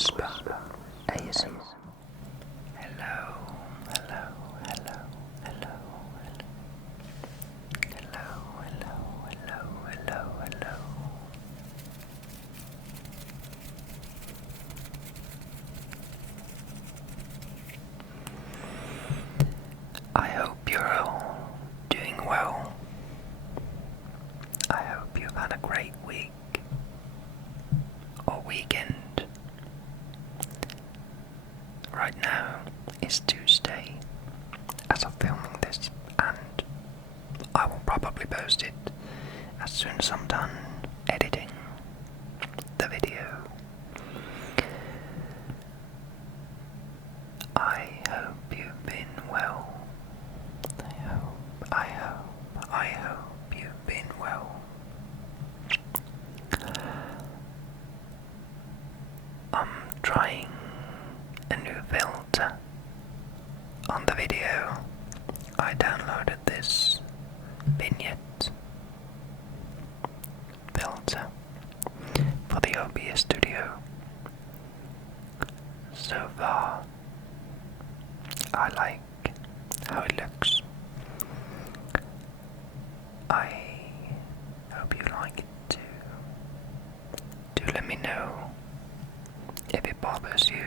Whisper ASMR. Hello, hello, hello, hello, hello, hello, hello, hello, hello. I hope you're all doing well. I hope you've had a great week or weekend. Right now is Tuesday as I'm filming this, and I will probably post it as soon as I'm done editing the video. I hope you've been well. I hope you've been well. I'm trying a new filter on the video. I downloaded this vignette filter for the OBS studio. So far, I like how it looks. I hope you like it too. Do let me know if it bothers you.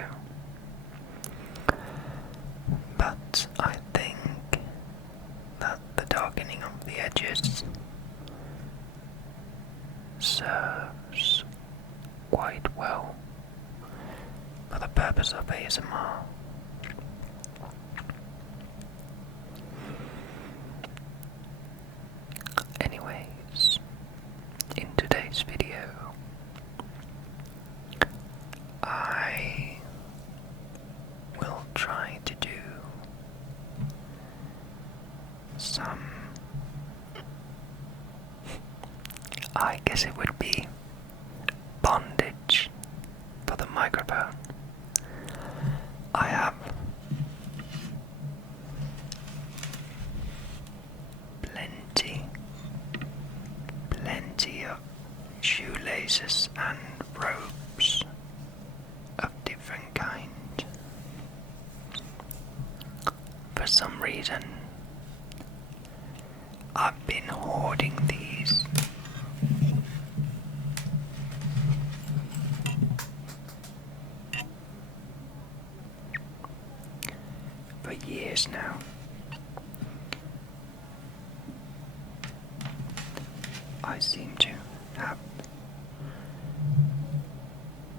But I think that the darkening of the edges serves quite well for the purpose of ASMR. Anyways, in today's video, I will try to do some, I guess it would be bondage for the microphone. I have plenty of shoelaces and ropes of different kind. For some reason, I've been hoarding these. For years now. I seem to have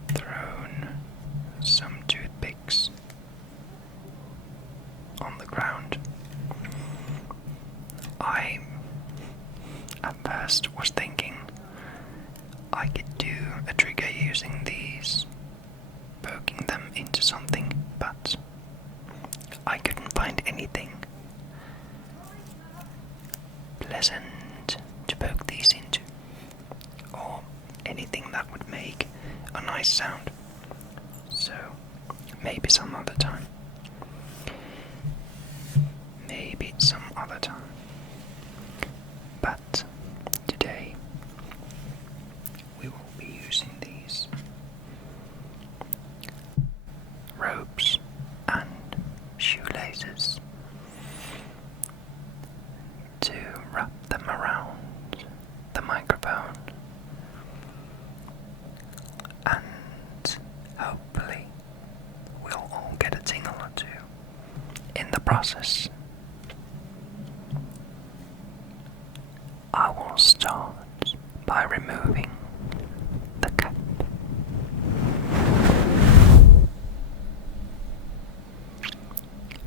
thrown some toothpicks on the ground. I at first was thinking I could do a trigger using these, poking them into something, but I couldn't find anything pleasant to poke these into, or anything that would make a nice sound. So maybe some other time. Maybe some other time. But today we will be using these ropes and shoelaces to wrap them around the microphone, and hopefully we'll all get a tingle or two in the process. I will start by removing the cap.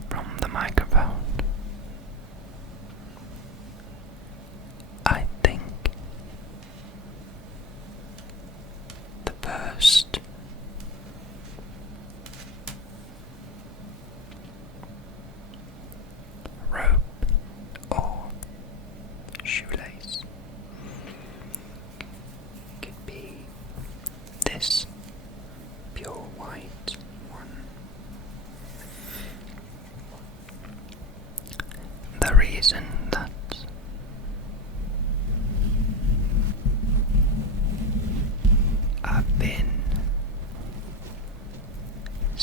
From the microphone. I think the first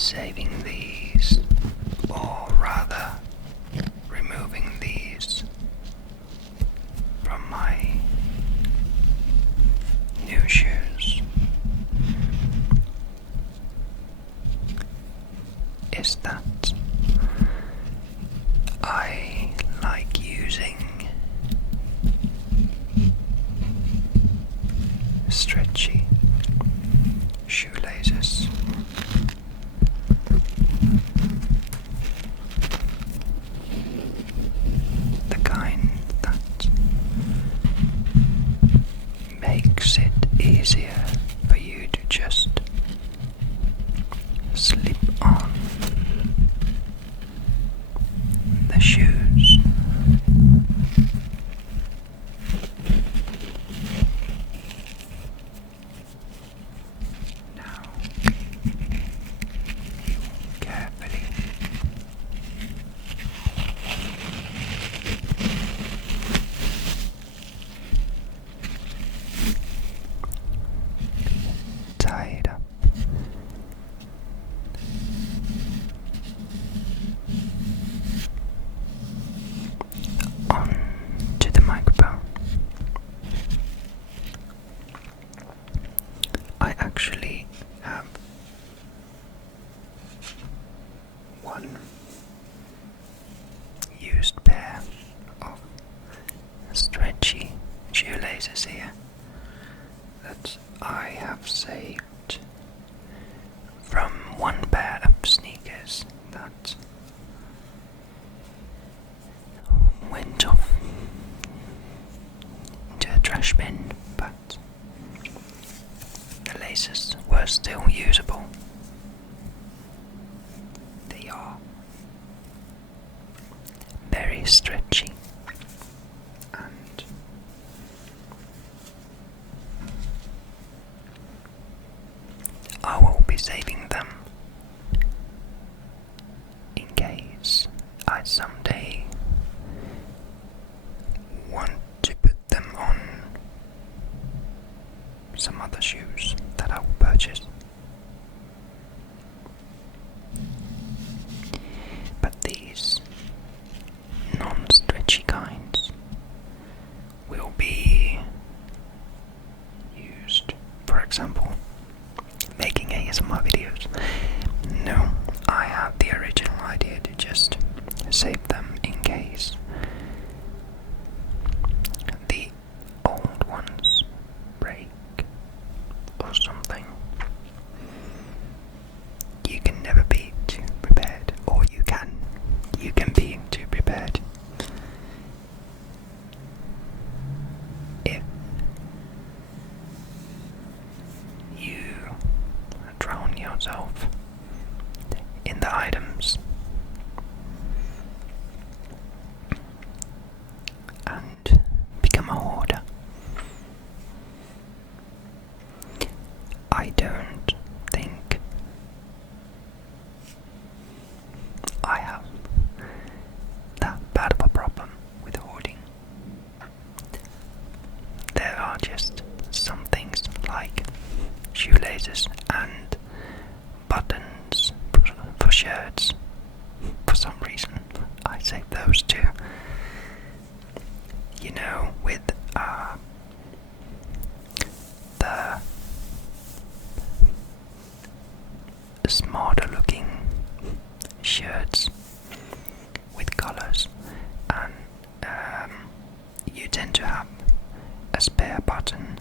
saving these, or rather removing these from my new shoes, is that I like using stretchy shoelaces. The kind that makes it easier for you to just slip on the shoes. Now, carefully tie it up. On to the microphone. I actually have one used pair of stretchy shoelaces here that I have saved from one pair of sneakers that went off into a trash bin, but the laces were still usable. They are very stretchy, and I will be saving them in case I someday want to put them on some other shoes that I will purchase. But these non-stretchy kinds will be used, for example, making ASMR videos. No, I have the original idea to just save them in case the old ones break or something. You can never be too prepared, or you can be too prepared if you drown yourself in the items and become a hoarder. I don't think I have that bad of a problem with hoarding. There are just some things like shoelaces and buttons for shirts. For some reason, I save those too. You know, with the smarter looking shirts with colors, and you tend to have a spare button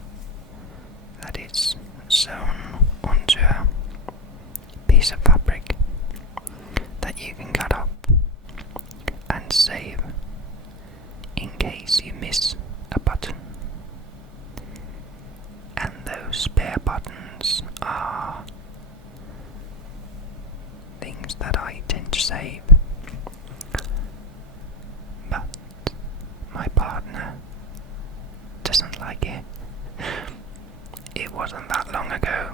that is sewn onto a piece of fabric that you can cut up and save in case you miss a button. And those spare buttons are things that I tend to save. But my partner doesn't like it. It wasn't that long ago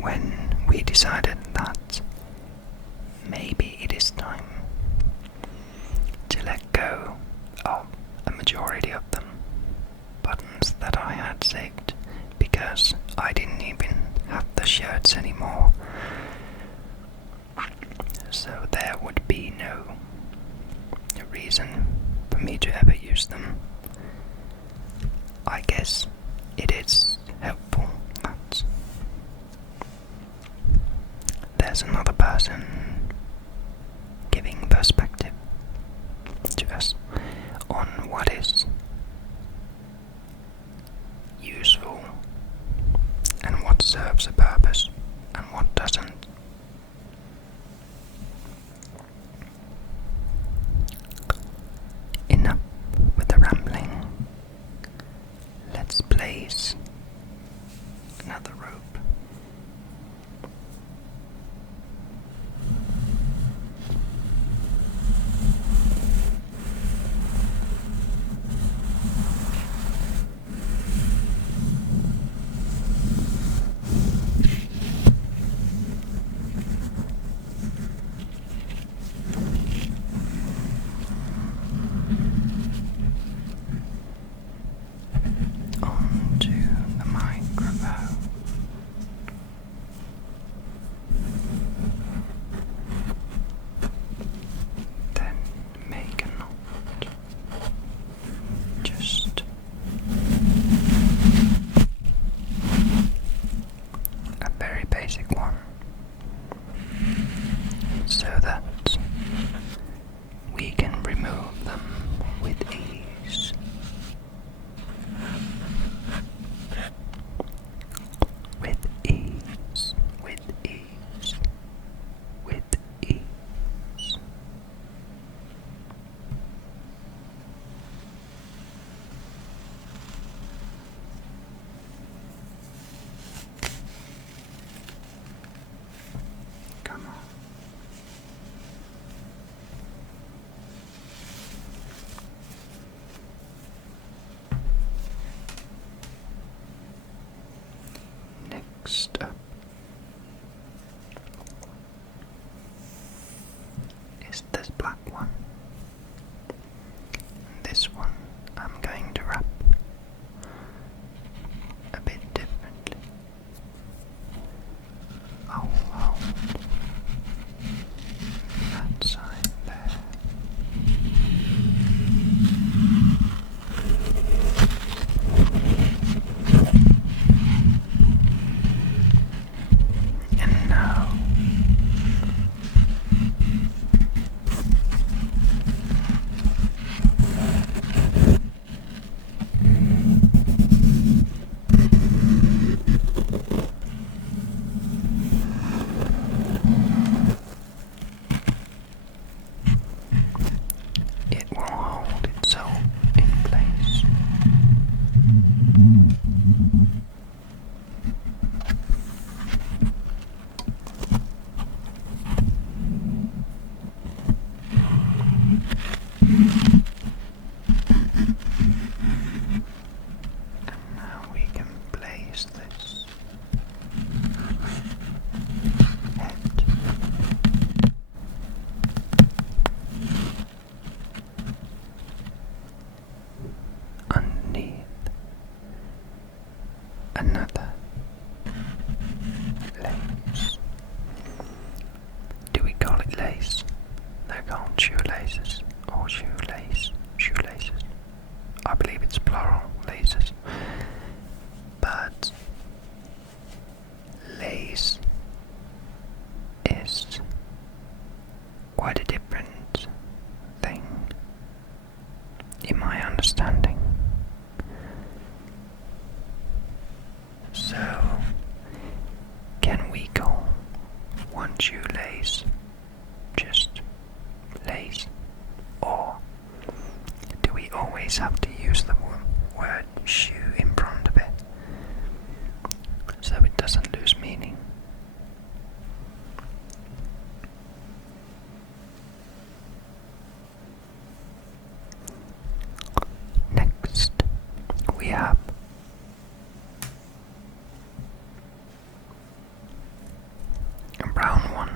when we decided that maybe it is time to let go of a majority of them buttons that I had saved, because I didn't even have the shirts anymore. there's another person giving perspective to us on what is useful and what serves a purpose and what doesn't. Enough with the rambling. Let's place another rope. Onto the microphone. Then make a knot. Just a very basic one, so that we can remove them with ease. With ease, with ease, with ease. Come on. Next up is this black one. This one I'm going to wrap a bit differently. I'll hold that side there. And now it will hold itself in place. And now we can place this head underneath another lace. Do we call it lace? They're called shoelaces or shoelaces. I believe it's plural, laces. But lace is quite a different thing, in my understanding. So, can we call one shoelace just lace? Or do we always have to use the word shoe in front of it so it doesn't lose meaning? Next, we have a brown one.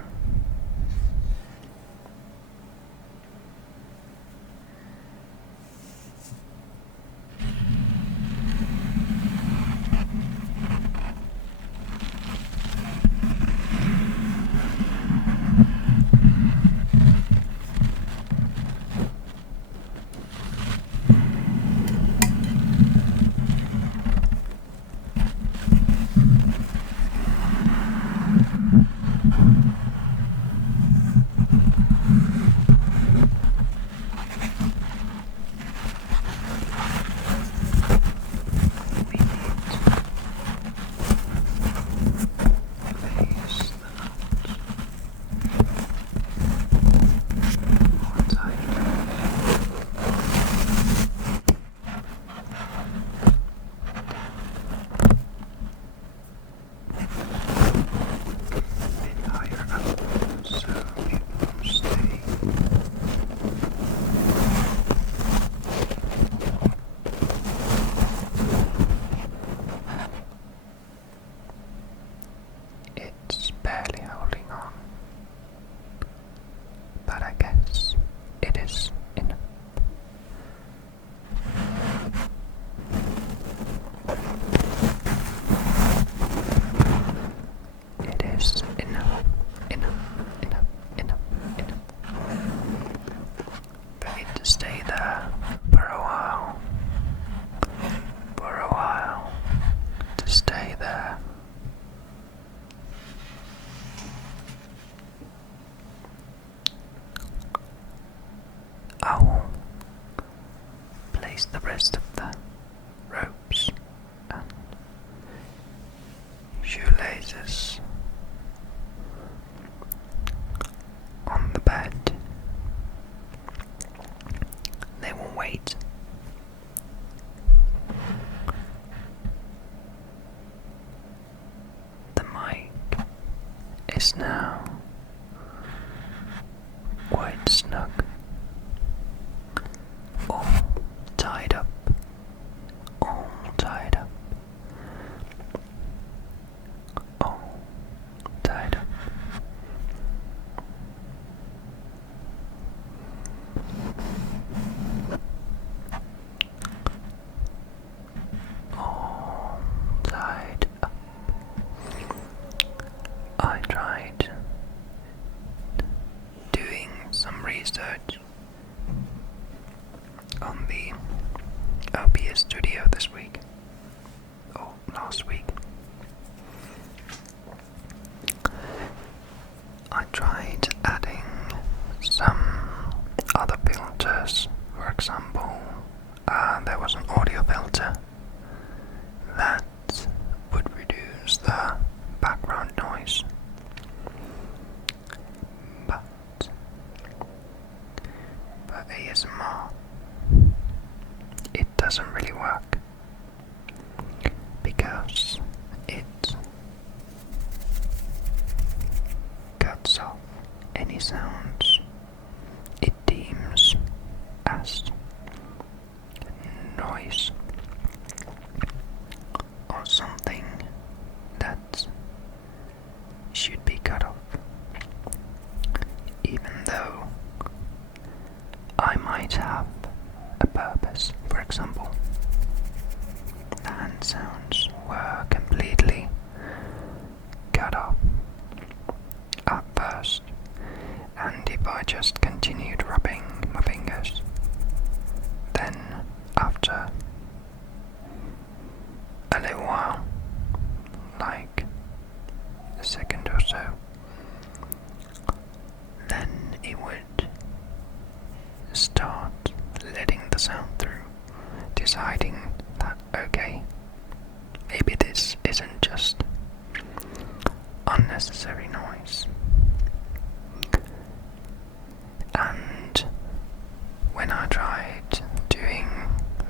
shoelaces on the bed. They will wait. The mic is now quite snug, all tied up, all tied up, all tied up. All tied up. I tried doing some research on the OBS studio this week, or last week. I tried adding some other filters. For example, there was an audio filter that would reduce the background noise, but for ASMR it doesn't really work because it cuts off any sounds it deems as noise or something that should be cut off, even though I might have a purpose. For example, the hand sounds were completely cut off at first, and if I just continued rubbing my fingers, then after a little while, like a second or so, then it would start letting the sound through, deciding that, okay, maybe this isn't just unnecessary noise. And when I tried doing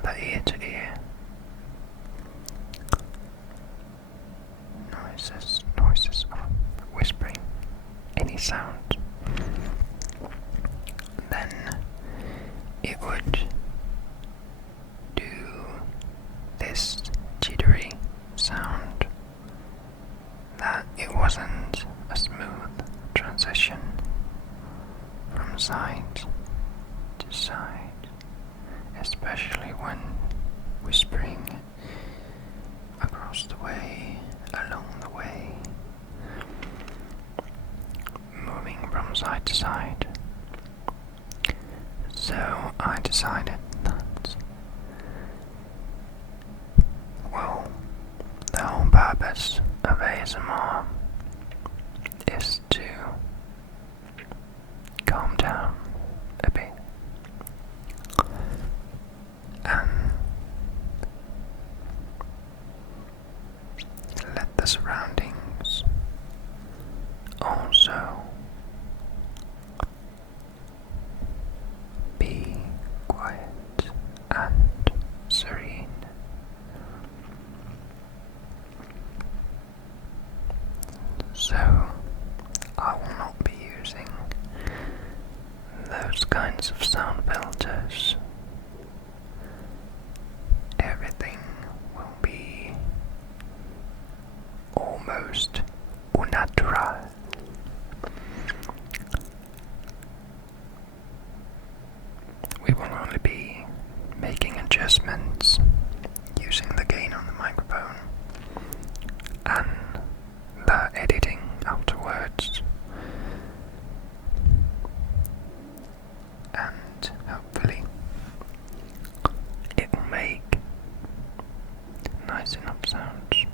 the ear-to-ear noises of whispering any sound, then it would do this jittery sound, that it wasn't a smooth transition from side to side, especially when whispering across the way, along the way, moving from side to side. So I decided that, well, the whole purpose of ASMR is to calm down a bit and let the surroundings also be quiet and serene. So I will not be using those kinds of sound filters. Everything will be almost au natural. We will only be making adjustments using the gain on the microphone and the editing afterwards, and hopefully it will make nice enough sounds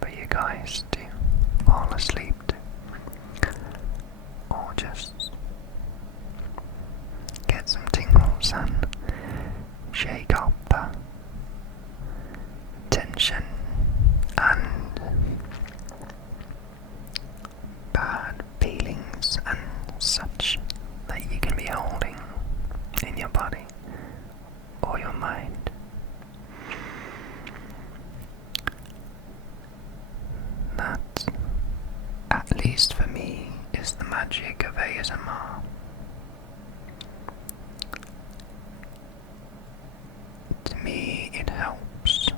for you guys to fall asleep to, or just get some tingles and shake off the tension and magic of ASMR. To me, it helps.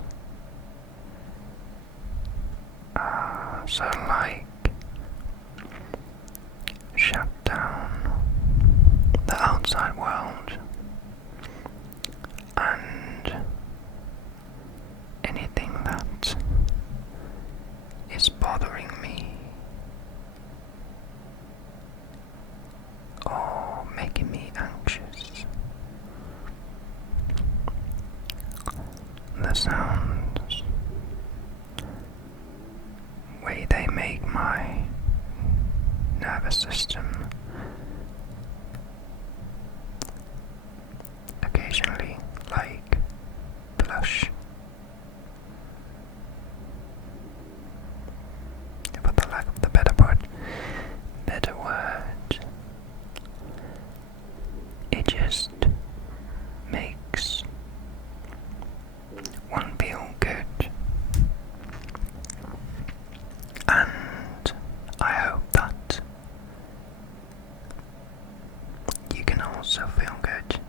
So like, shut down the outside world and anything that is bothering me or making me anxious. The sounds, way they make my nervous system occasionally like blush, for the lack of the better word, it just makes one feel good, and I hope that you can also feel good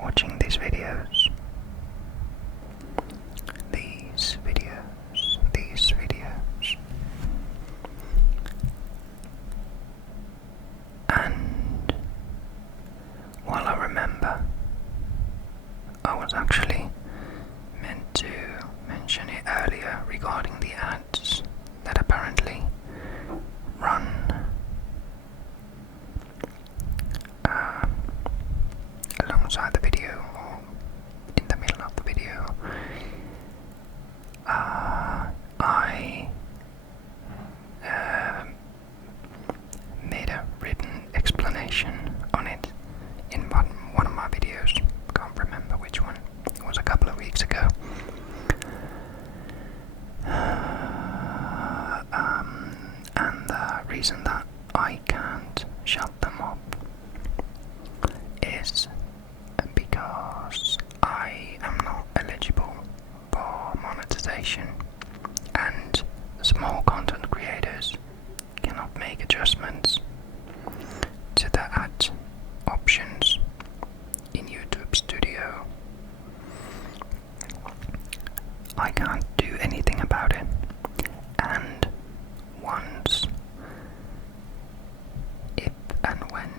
watching these videos. And while I remember, I was actually meant to mention it earlier regarding the ads that apparently run alongside the video or in the middle of the video. I made a written explanation on it in one of my videos. Can't remember which one. It was a couple of weeks ago. And the reason that I can't shut them up is because I am not eligible for monetization, and small content creators cannot make adjustments to the ad options in YouTube Studio. I can't do anything about it, and once, if and when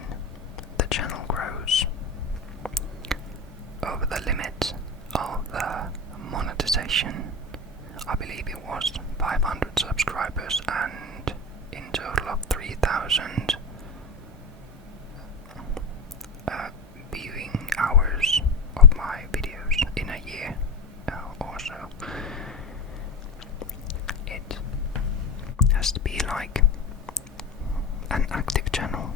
the channel grows over the limit of the monetization, I believe it was 500 subscribers and in total of 3,000 viewing hours of my videos in a year or so. It has to be like an active channel,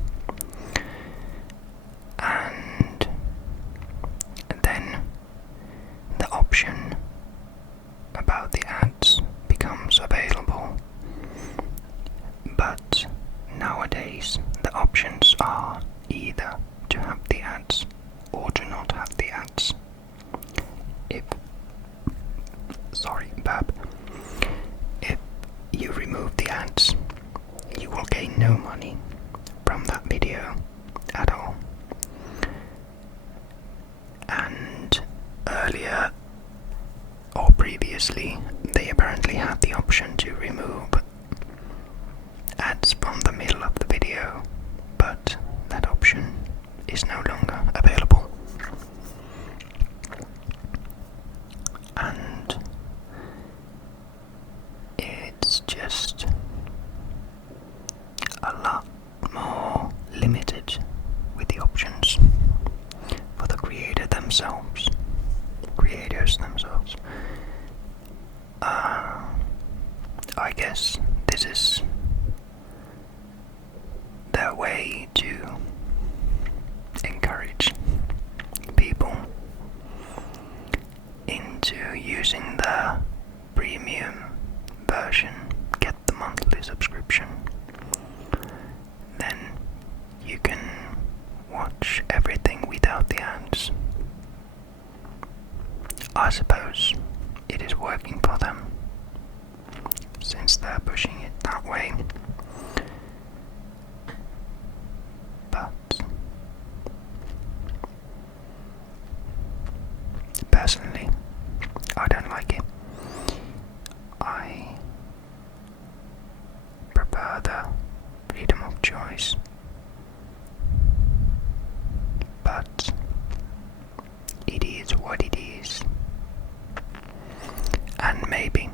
and then the option about the ads becomes available. But nowadays the options are either to have the ads or to not have the ads. If you remove the ads, you will gain no money from that video at all. And earlier or previously, they apparently had the option to remove ads from the middle of the video, but that option is no longer available. And it's just a lot more limited with the options for the creators themselves. I guess this is their way to encourage people into using the premium version, get the monthly subscription. Then you can watch everything without the ads. I suppose it is working for them, since they're pushing it that way. choice. But it is what it is. And maybe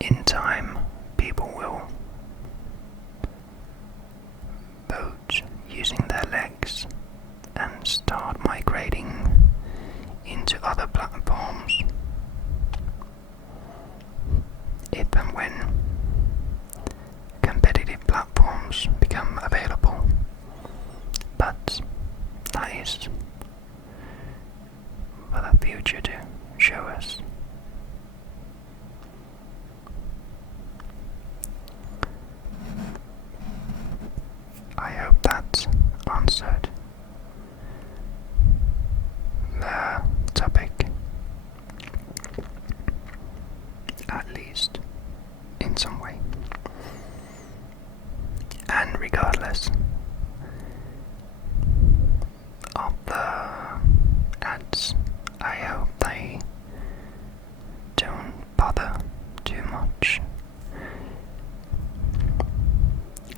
in time people will vote using their legs and start migrating into other platforms if and when competitive platforms become available. But that is for the future to show us. I hope that answered the topic, at least in some way. And regardless of the ads, I hope they don't bother too much.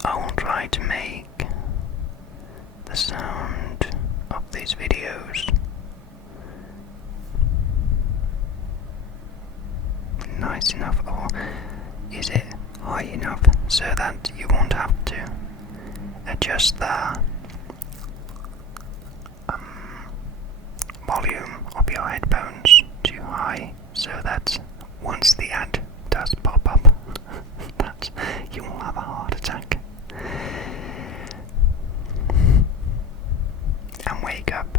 I will try to make the sound of these videos nice enough, or is it high enough so that you won't have to adjust the volume of your headphones too high, so that once the ad does pop up that you will have a heart attack and wake up.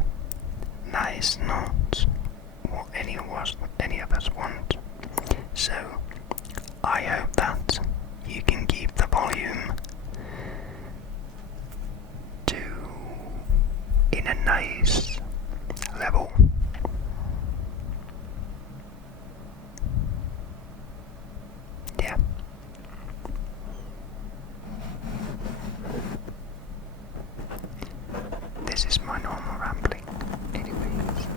That is not what any of us want. So I hope that you can keep the volume in a nice level. Yeah. This is my normal rambling. Anyways,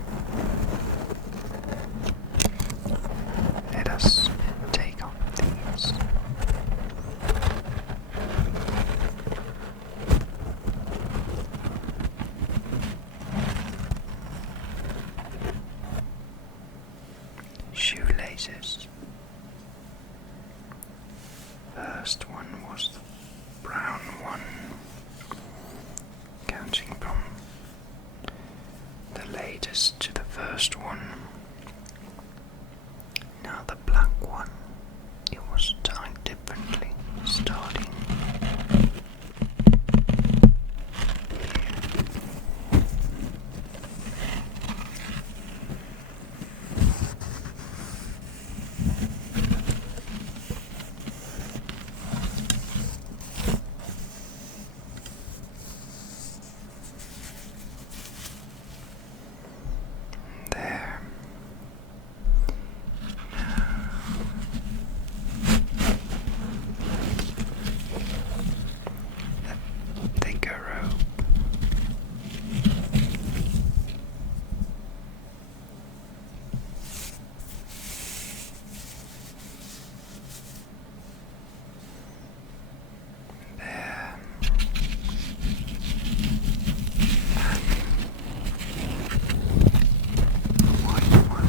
let us take off these. Shoelaces. First one was the brown one, counting from the latest to the first one. Now the black one, it was tied differently, starting here. There. A thicker rope. There. White one.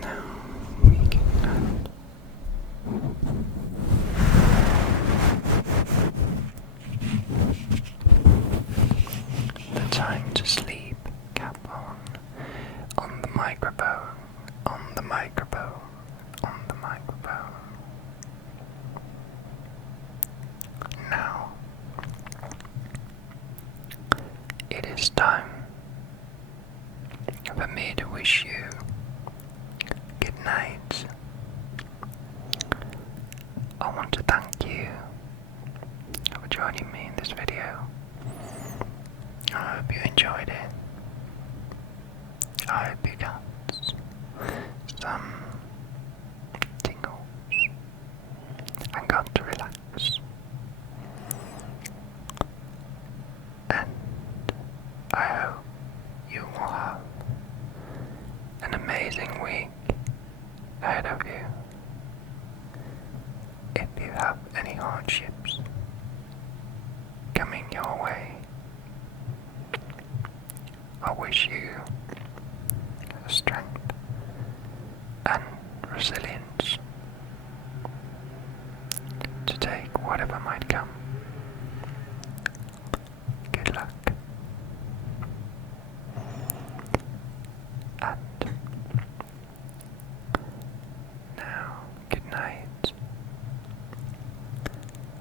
Now we can add the time to sleep cap on the microphone, on the microphone, on the microphone. it's time for me to wish you good night. I want to thank you for joining me in this video. I hope you enjoyed it. I hope you got some tingles and got to relax. And I hope you will have an amazing week ahead of you. If you have any hardships coming your way, I wish you strength and resilience to take whatever might come. Good luck. And now, good night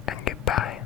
and goodbye.